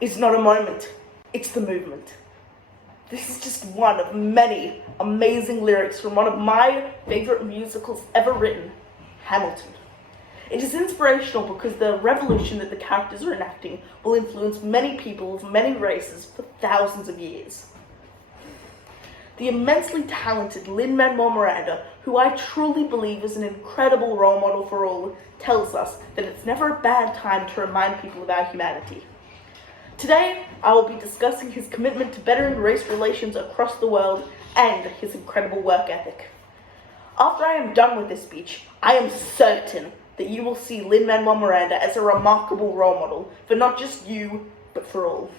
is not a moment, it's the movement. This is just one of many amazing lyrics from one of my favorite musicals ever written, Hamilton. It is inspirational because the revolution that the characters are enacting will influence many people of many races for thousands of years. The immensely talented Lin-Manuel Miranda, who I truly believe is an incredible role model for all, tells us that it's never a bad time to remind people of our humanity. Today, I will be discussing his commitment to bettering race relations across the world and his incredible work ethic. After I am done with this speech, I am certain that you will see Lin-Manuel Miranda as a remarkable role model for not just you, but for all.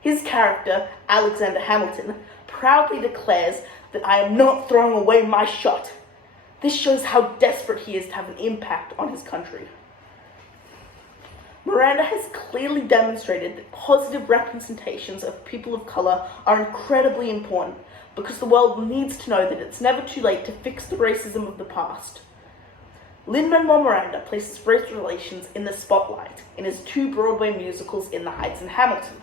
His character, Alexander Hamilton, proudly declares that I am not throwing away my shot. This shows how desperate he is to have an impact on his country. Miranda has clearly demonstrated that positive representations of people of color are incredibly important because the world needs to know that it's never too late to fix the racism of the past. Lin-Manuel Miranda places race relations in the spotlight in his two Broadway musicals, In the Heights and Hamilton.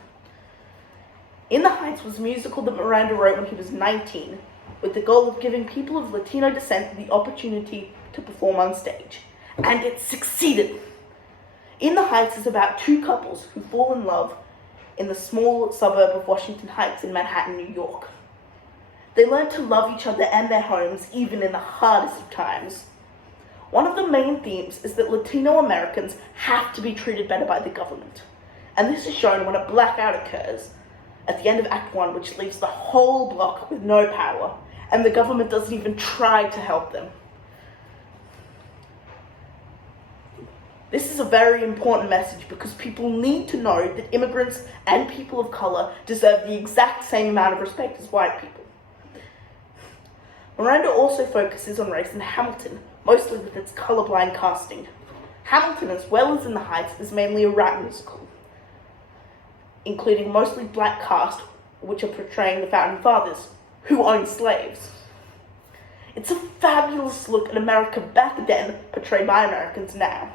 In the Heights was a musical that Miranda wrote when he was 19, with the goal of giving people of Latino descent the opportunity to perform on stage. And it succeeded! In the Heights is about two couples who fall in love in the small suburb of Washington Heights in Manhattan, New York. They learn to love each other and their homes even in the hardest of times. One of the main themes is that Latino Americans have to be treated better by the government. And this is shown when a blackout occurs at the end of Act 1, which leaves the whole block with no power, and the government doesn't even try to help them. This is a very important message because people need to know that immigrants and people of color deserve the exact same amount of respect as white people. Miranda also focuses on race in Hamilton, mostly with its colorblind casting. Hamilton, as well as In the Heights, is mainly a rap musical, including mostly black cast, which are portraying the Founding Fathers, who owned slaves. It's a fabulous look at America back then, portrayed by Americans now.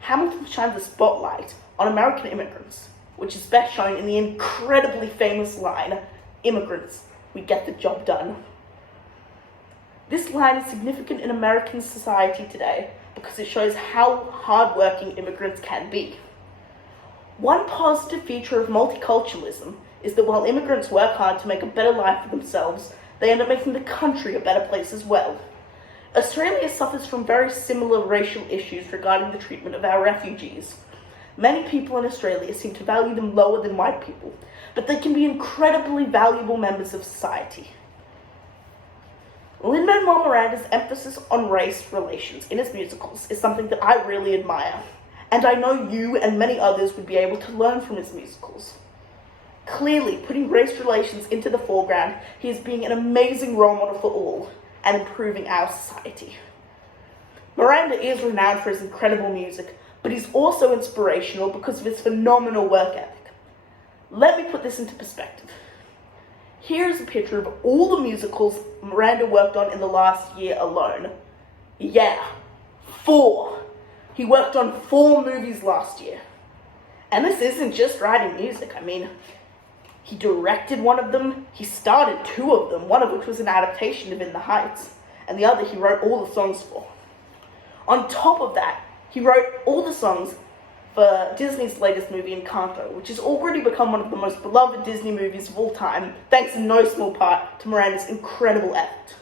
Hamilton shines a spotlight on American immigrants, which is best shown in the incredibly famous line, "Immigrants, we get the job done." This line is significant in American society today because it shows how hardworking immigrants can be. One positive feature of multiculturalism is that while immigrants work hard to make a better life for themselves, they end up making the country a better place as well. Australia suffers from very similar racial issues regarding the treatment of our refugees. Many people in Australia seem to value them lower than white people, but they can be incredibly valuable members of society. Lin-Manuel Miranda's emphasis on race relations in his musicals is something that I really admire, and I know you and many others would be able to learn from his musicals. Clearly, putting race relations into the foreground, he is being an amazing role model for all and improving our society. Miranda is renowned for his incredible music, but he's also inspirational because of his phenomenal work ethic. Let me put this into perspective. Here's a picture of all the musicals Miranda worked on in the last year alone. Yeah, 4. He worked on 4 movies last year. And this isn't just writing music. I mean, he directed one of them, he started 2 of them, one of which was an adaptation of In the Heights, and the other he wrote all the songs for. On top of that, he wrote all the songs for Disney's latest movie, Encanto, which has already become one of the most beloved Disney movies of all time, thanks in no small part to Miranda's incredible effort.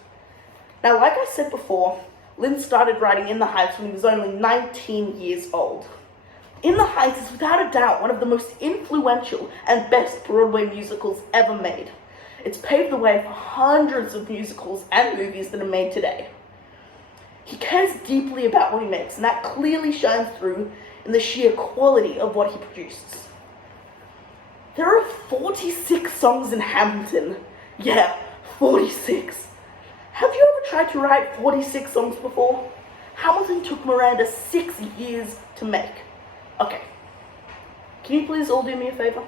Now, like I said before, Lin started writing In the Heights when he was only 19 years old. In the Heights is without a doubt one of the most influential and best Broadway musicals ever made. It's paved the way for hundreds of musicals and movies that are made today. He cares deeply about what he makes, and that clearly shines through in the sheer quality of what he produces. There are 46 songs in Hamilton. Yeah, 46. Have you ever tried to write 46 songs before? Hamilton took Miranda 6 years to make. Okay, can you please all do me a favor?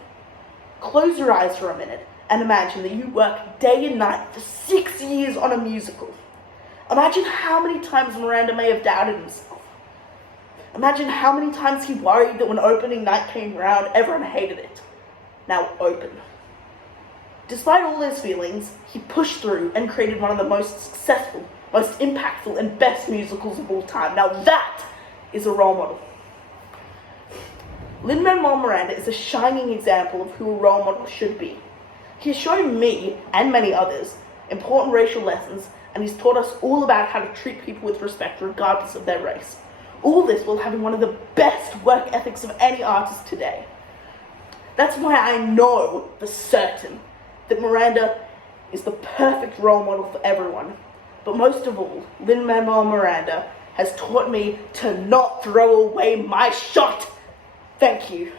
Close your eyes for a minute and imagine that you work day and night for 6 years on a musical. Imagine how many times Miranda may have doubted himself. Imagine how many times he worried that when opening night came around, everyone hated it. Now open. Despite all those feelings, he pushed through and created one of the most successful, most impactful, and best musicals of all time. Now that is a role model. Lin-Manuel Miranda is a shining example of who a role model should be. He has shown me, and many others, important racial lessons, and he's taught us all about how to treat people with respect regardless of their race. All this while having one of the best work ethics of any artist today. That's why I know for certain that Miranda is the perfect role model for everyone. But most of all, Lin-Manuel Miranda has taught me to not throw away my shot. Thank you.